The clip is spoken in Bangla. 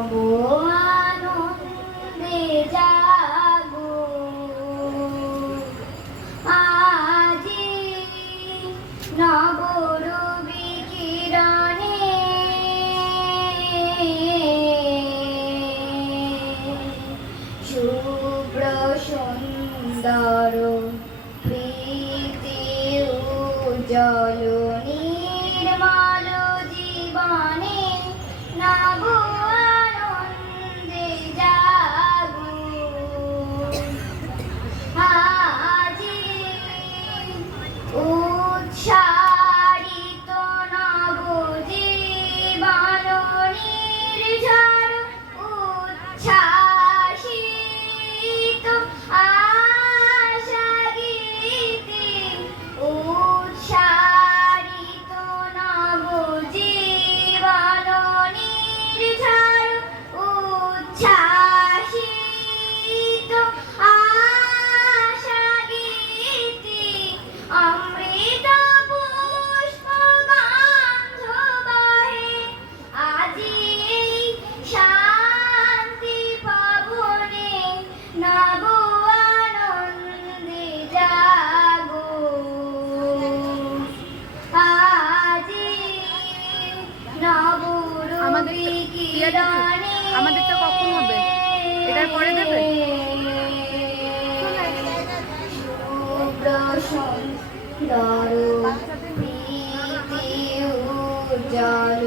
ও আনন্দে জাগো আজি নবরবি কিরণে শুভ্র সুন্দর প্রীতি উজ্জ্বল নির্মল জীবনে নব আনন্দে জাগো আজি উৎসারিত নব জীবন নির্ঝর উচ্ছ্বাসিত আশা গীতি উৎসারিত নব জীবন নির্ঝর উচ্ছ্বাসিত আশা গীতি অমৃত পুষ্প গন্ধ বহে আজি এই শান্তি ভবনে নব আনন্দে জাগো আজি নবরবি কিরণে আমাদেরটা কখন হবে? এটার পরে দেবে? শুভ্র সুন্দর প্রীতি উজ্জ্বল